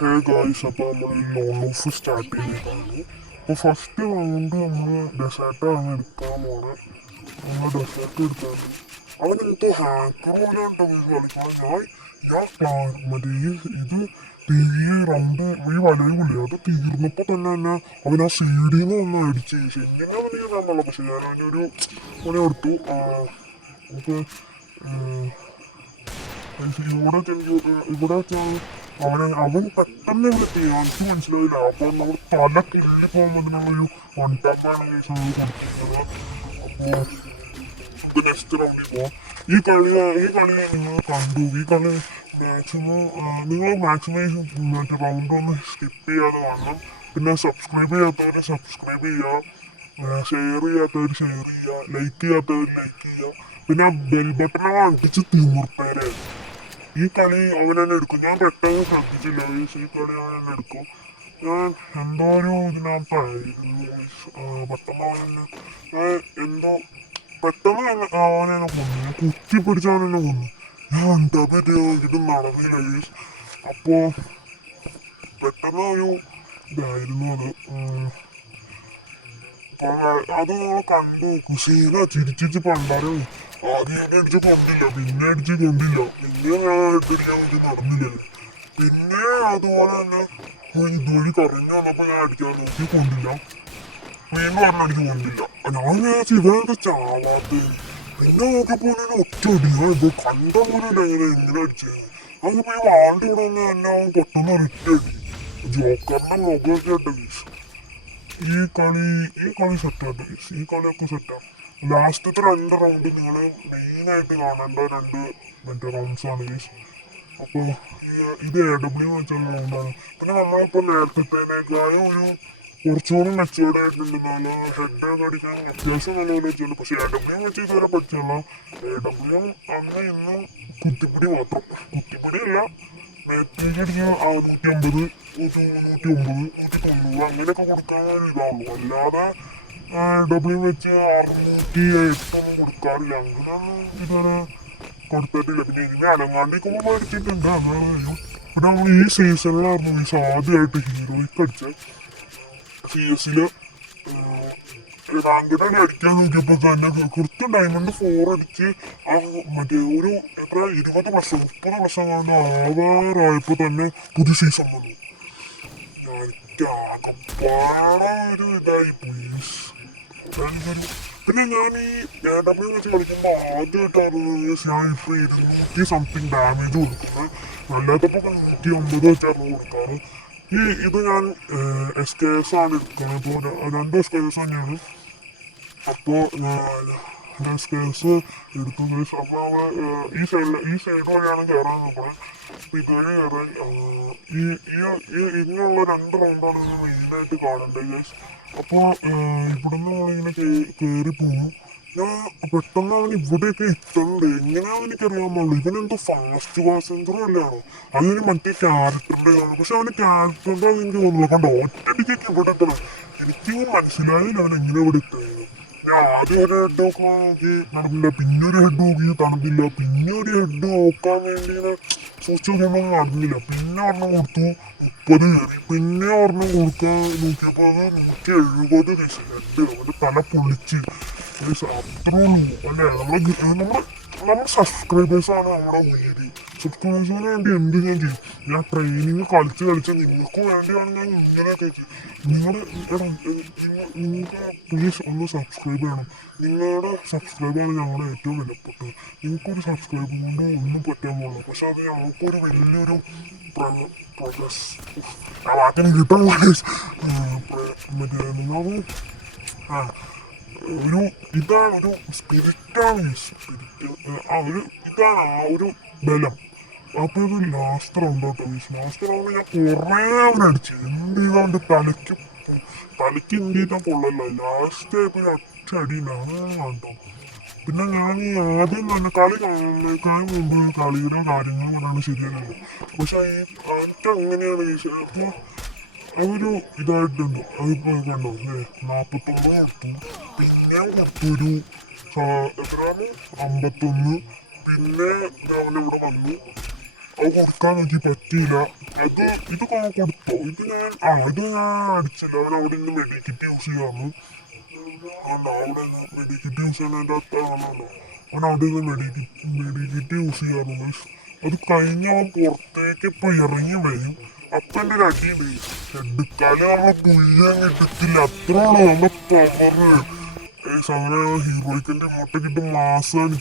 Hey guys, അപ്പോൾ നമ്മൾ loan of start ചെയ്തതാണ്. അപ്പോൾ ഫസ്റ്റ് റൗണ്ട് നമ്മൾ ഡെസേർട്ടാണ് എടുക്കാൻ പോണത്. നമ്മൾ ഡെസേർട്ട് എടുത്തത് അവൻ എന്തോ ഹാക്കർ പോലെ ഉണ്ടോ കളിക്കണം. മറ്റേ ഇത് റൗണ്ട് ഈ വലയില്ലേ അത് തീർന്നപ്പോൾ തന്നെ അവൻ ആ സീഡിന്ന് ഒന്ന് അടിച്ച് ശരിക്കും അവന് നമ്മളെ. പക്ഷെ ഞാൻ അവനൊരു പണി കൊടുത്തു. നമുക്ക് ഇവിടെ വെച്ചാൽ അവൻ പെട്ടെന്ന് എത്തി, എനിക്ക് മനസ്സിലായില്ല. അപ്പൊ നമ്മൾ തല കിള്ളി പോകുമ്പോൾ അതിനുള്ളൊരു വൺ ടാപ്പാണ് കൊടുക്കുന്നത്. അപ്പോ നമുക്ക് നെക്സ്റ്റ് റൗണ്ടിൽ പോവാം. ഈ കളി നിങ്ങൾ കണ്ടു. ഈ കളി നിങ്ങൾ മാക്സിമൈസ് മറ്റേ റൗണ്ട് ഒന്ന് സ്കിപ്പ് ചെയ്യാതെ കാണണം. പിന്നെ സബ്സ്ക്രൈബ് ചെയ്യാത്തവർ സബ്സ്ക്രൈബ് ചെയ്യുക, ഷെയർ ചെയ്യാത്തവർ ഷെയർ ചെയ്യുക, ലൈക്ക് ചെയ്യാത്തവർ ലൈക്ക് ചെയ്യുക. പിന്നെ ആ ബെൽ ബട്ടൺ അടിച്ച് തീർത്തേരെ. ഈ കളി അവൻ തന്നെ എടുക്കും. ഞാൻ പെട്ടെന്ന് ശ്രദ്ധിച്ചില്ല. ഈ കളി അവൻ തന്നെ എടുക്കും. ഞാൻ എന്തോ ഒരു ഇതിനകത്തായിരുന്നു പെട്ടെന്ന് എന്തോ പെട്ടെന്ന് അവനെ കൊന്നു. ഞാൻ കുത്തി പിടിച്ചവൻ തന്നെ കൊന്നു. ഞാൻ എന്താ പറ്റിയോ ഇത് നടന്നില്ല. അപ്പോ പെട്ടെന്ന് ഒരു ഇതായിരുന്നു അത്. അത് നമ്മൾ കണ്ടു. കുശീല ചിരിച്ചിച്ച് പണ്ടാരും ആദ്യം അടിച്ച് കൊണ്ടില്ല, പിന്നെ അടിച്ച് കൊണ്ടില്ല, പിന്നെ ഞാൻ അടിക്കാൻ വേണ്ടി നടന്നില്ലല്ലോ. പിന്നെ അതുപോലെ തന്നെ ഇതുവഴി കറങ്ങി വന്നപ്പോൾ ഞാൻ അടിക്കാൻ നോക്കി കൊണ്ടില്ല, വീണ്ടും അടിച്ച് കൊണ്ടില്ല. ഞാൻ വിചാരിച്ചു ഇവനൊക്കെ ചാവാത്ത. പിന്നെ നോക്കിയപ്പോൾ ഒറ്റ അടി. ഞാൻ ഇത് കണ്ട പോലും എങ്ങനെ അടിച്ചത്. അതിപ്പോ ഈ വാളിന്റെ കൂടെ ഒന്ന് തന്നെ അവൻ പെട്ടെന്ന് ഒറ്റ അടി. ജോക്കറിന്റെ മുഖമൊക്കെ ഇട്ട വീസ്. ഈ കളി സെറ്റാണ്. ഈ കളിയൊക്കെ സെറ്റാണ്. ലാസ്റ്റത്തെ 2 റൗണ്ട് നിങ്ങൾ മെയിനായിട്ട് കാണേണ്ട 2 മറ്റേ റൗണ്ട്സാണ് ഗൈസ്. അപ്പോൾ ഇത് AW വെച്ചുള്ള റൗണ്ടാണ്. പിന്നെ നമ്മളിപ്പോൾ നേരത്തേനേക്കാളും കുറച്ചുകൂടി മെച്ചൂർഡ് ആയിട്ടുണ്ടെന്നാല് ഹെഡൊക്കെ അടിക്കാൻ അത്യാവശ്യം നല്ല പോലെ വെച്ചുള്ളൂ. പക്ഷെ AW വെച്ച് ഇതുവരെ പഠിച്ചല്ല. AW അന്ന് ഇന്ന് കുത്തിപ്പിടി മാത്രം. കുത്തിപ്പിടിയല്ല, നേരത്തേക്ക് അടിക്കാൻ 150, 190, 190 അങ്ങനെയൊക്കെ കൊടുക്കാൻ ഇതാണല്ലോ. അല്ലാതെ AW വെച്ച് 608 കൊടുക്കാറില്ല. അങ്ങനെയൊന്നും ഇതുവരെ കൊടുത്തിട്ടില്ല. പിന്നെ ഇനി അലങ്ങാണ്ടിക്കുമ്പോൾ മേടിച്ചിട്ടുണ്ട്. അങ്ങനെ പിന്നെ നമ്മൾ ഈ സീസണിലായിരുന്നു ആദ്യമായിട്ട് ഹീറോയ്ക്ക് അടിച്ചത്. CS റാങ്കിടെ അടിക്കാൻ നോക്കിയപ്പോൾ തന്നെ കൃത്യം ഡയമണ്ട് 4 അടിച്ച് ആ മറ്റേ ഒരു എത്ര 20 വർഷം 30 വർഷം കൊണ്ട് ആവാറായപ്പോൾ തന്നെ പുതിയ സീസൺ വന്നു. എനിക്ക് ആകെപ്പാടെ ഒരു ഇതായി പ്ലീസ്. പിന്നെ ഞാൻ ഈ AW വെച്ച് കളിക്കുമ്പോൾ ആദ്യമായിട്ടാണ് ഞാൻ ഇപ്പോൾ 200 സംതിങ് ഡാമേജ് കൊടുക്കുന്നത്. അല്ലാത്തപ്പോൾ 150 വെച്ചായിരുന്നു കൊടുക്കാറ്. ഇത് ഞാൻ SKS ആണ് എടുക്കുന്നത്. ഇപ്പോൾ 2 SKS തന്നെയാണ്. അപ്പോൾ SKS എടുത്തു. അപ്പോൾ ഈ സൈഡ് വഴിയാണ് കയറാൻ നോക്കുന്നത്. അപ്പോൾ ഇതുവഴി കയറാൻ ഇങ്ങനെയുള്ള 2 റൗണ്ടാണ് ഇത് മെയിനായിട്ട് കാണേണ്ടത് ഗൈസ്. അപ്പോൾ ഇവിടുന്ന് നമ്മളിങ്ങനെ കയറി പോകും. ഞാൻ പെട്ടെന്ന് അവൻ ഇവിടെയൊക്കെ എത്തുന്നുണ്ട്. എങ്ങനെയാണെന്ന് എനിക്കറിയാൻ പാടില്ല. ഇവനെന്തോ ഫാസ്റ്റ് പാസഞ്ചറും അല്ലാണോ, അതിന് മറ്റേ ക്യാരക്ടറിൻ്റെ ആണ്. പക്ഷെ അവന് ക്യാരക്ടറിൻ്റെ എനിക്ക് തോന്നുന്നില്ല. കണ്ടോ ഒറ്റടിക്കൊക്കെ ഇവിടെ എത്തണം. എനിക്ക് മനസ്സിലായില്ല അവൻ എങ്ങനെ ഇവിടെ എത്തുന്നത്. ഞാൻ ആദ്യം ഒരു ഹെഡ് നോക്കാൻ നോക്കി നടന്നില്ല, പിന്നെ ഒരു ഹെഡ് നോക്കി നടന്നില്ല, പിന്നെ ഒരു ഹെഡ് നോക്കാൻ വേണ്ടി ഇങ്ങനെ സൂക്ഷിച്ച് നോക്കുമ്പോൾ നടന്നില്ല. പിന്നെ ഒരെണ്ണം കൊടുത്തു 30 കയറി. പിന്നെ ഒരെണ്ണം കൊടുക്കാൻ നോക്കിയപ്പോൾ അത് 170 ഹെഡ്. അവൻ്റെ തല പൊളിച്ച് അത്രേ ഉള്ളൂ. അല്ലേ, നമ്മുടെ സബ്സ്ക്രൈബേഴ്സാണ് നമ്മുടെ ഉയരി. സബ്സ്ക്രൈബേഴ്സിന് വേണ്ടി എന്ത് ഞാൻ ചെയ്യും. ഞാൻ ട്രെയിനിങ് കളിച്ച് നിങ്ങൾക്ക് വേണ്ടിയാണ് ഞാൻ ഇങ്ങനെയൊക്കെ ചെയ്യും. നിങ്ങൾക്ക് പ്ലീസ് ഒന്ന് സബ്സ്ക്രൈബ് ചെയ്യണം. നിങ്ങളുടെ സബ്സ്ക്രൈബാണ് ഞങ്ങളുടെ ഏറ്റവും വിലപ്പെട്ടത്. നിങ്ങൾക്കൊരു സബ്സ്ക്രൈബ് കൊണ്ട് ഒന്നും പറ്റാൻ പോകുന്നു. പക്ഷെ അത് ഞങ്ങൾക്കൊരു വലിയൊരു പ്രോഗ്രസ് ആ വാക്കിന് കിട്ടാൻ മറ്റേ നിങ്ങൾ ഇതാണ് ഒരു സ്പിരിറ്റാണ്. ഇതാണ് ആ ഒരു ബലം. അപ്പോൾ ഇത് ലാസ്റ്റ് റൗണ്ട് കേട്ടോ. ലാസ്റ്റ് റൗണ്ട് ഞാൻ കുറേ അവനടിച്ചു. എന്ത് ചെയ്താൽ അവൻ്റെ തലയ്ക്ക് എന്ത് ചെയ്താൽ കൊള്ളല്ല. ലാസ്റ്റ് ആയപ്പോൾ ഒറ്റ അടിയിലാണ് കണ്ടോ. പിന്നെ ഞാൻ ഈ ആദ്യം തന്നെ കളി കാണുന്നേക്കാൾ മുമ്പ് കളിയുടെ കാര്യങ്ങൾ പറയാൻ ശരിയല്ലല്ലോ. പക്ഷെ എനിക്ക് അങ്ങനെയാണ്. അപ്പോൾ അതൊരു ഇതായിട്ടുണ്ട്. അതിപ്പോൾ കണ്ടോ 49 കൊടുത്തു, പിന്നെ കൊടുത്തൊരു എത്രയാണ് 51, പിന്നെ അവനിവിടെ വന്നു അത് കൊടുക്കാൻ നോക്കി പറ്റിയില്ല. ഇത് കൊടുത്തോ, ഇത് ഞാൻ അടിച്ചില്ല. അവൻ അവിടെ നിന്ന് മെഡിക്കറ്റ് യൂസ് ചെയ്യാന്ന്. അവിടെ മെഡിക്കറ്റ് യൂസ് ചെയ്യാൻ അതിൻ്റെ അകത്താണല്ലോ. അവൻ അവിടെ നിന്ന് മെഡിക്കറ്റ് യൂസ് ചെയ്യാന്ന് മീൻസ് അത് കഴിഞ്ഞ് അവൻ പുറത്തേക്ക് ഇപ്പൊ ഇറങ്ങി വരും. അപ്പൻ്റെ ഒരു അടിയുണ്ട്. എടുക്കാല് നമ്മളെ പുയ്യാൻ കിട്ടത്തില്ല. അത്രയാണോ നമ്മുടെ പവറ്. സാധനം ഹീറോയ്ക്കൻ്റെ ഇങ്ങോട്ടേക്ക് ഇട്ട് മാസാണ്.